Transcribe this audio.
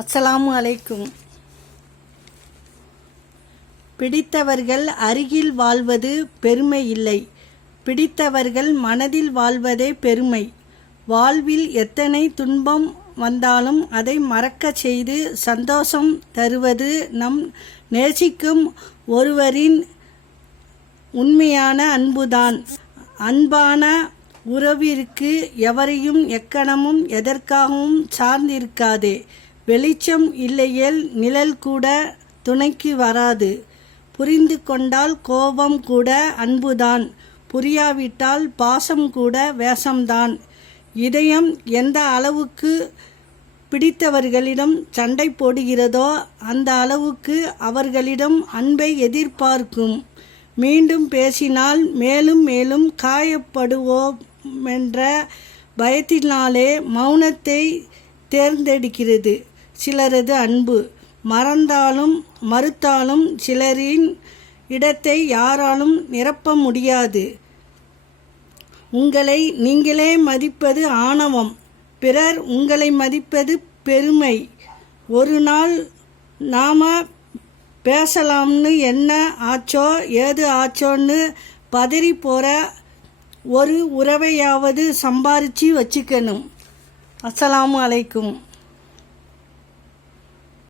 அஸ்ஸலாமு அலைக்கும். பிடித்தவர்கள் அருகில் வாழ்வது பெருமை இல்லை, பிடித்தவர்கள் மனதில் வாழ்வதே பெருமை. வாழ்வில் எத்தனை துன்பம் வந்தாலும் அதை மறக்கச் செய்து சந்தோஷம் தருவது நம் நேசிக்கும் ஒருவரின் உண்மையான அன்புதான். அன்பான உறவிற்கு எவரையும் எக்கணமும் எதற்காகவும் சார்ந்திருக்காதே. வெளிச்சம் இல்லையேல் நிழல் கூட துணைக்கு வராது. புரிந்து கொண்டால் கோபம் கூட அன்புதான், புரியாவிட்டால் பாசம் கூட வேஷம்தான். இதயம் எந்த அளவுக்கு பிடித்தவர்களிடம் சண்டை போடுகிறதோ அந்த அளவுக்கு அவர்களிடம் அன்பை எதிர்பார்க்கும். மீண்டும் பேசினால் மேலும் மேலும் காயப்படுவோமென்ற பயத்தினாலே மௌனத்தை தேர்ந்தெடுக்கிறது சிலரது அன்பு. மறந்தாலும் மறுத்தாலும் சிலரின் இடத்தை யாராலும் நிரப்ப முடியாது. உங்களை நீங்களே மதிப்பது ஆணவம், பிறர் உங்களை மதிப்பது பெருமை. ஒரு நாள் நாம் பேசலாம்னு என்ன ஆச்சோ ஏது ஆச்சோன்னு பதறி போகிற ஒரு உறவையாவது சம்பாரித்து வச்சுக்கணும். அஸ்ஸலாமு அலைக்கும்.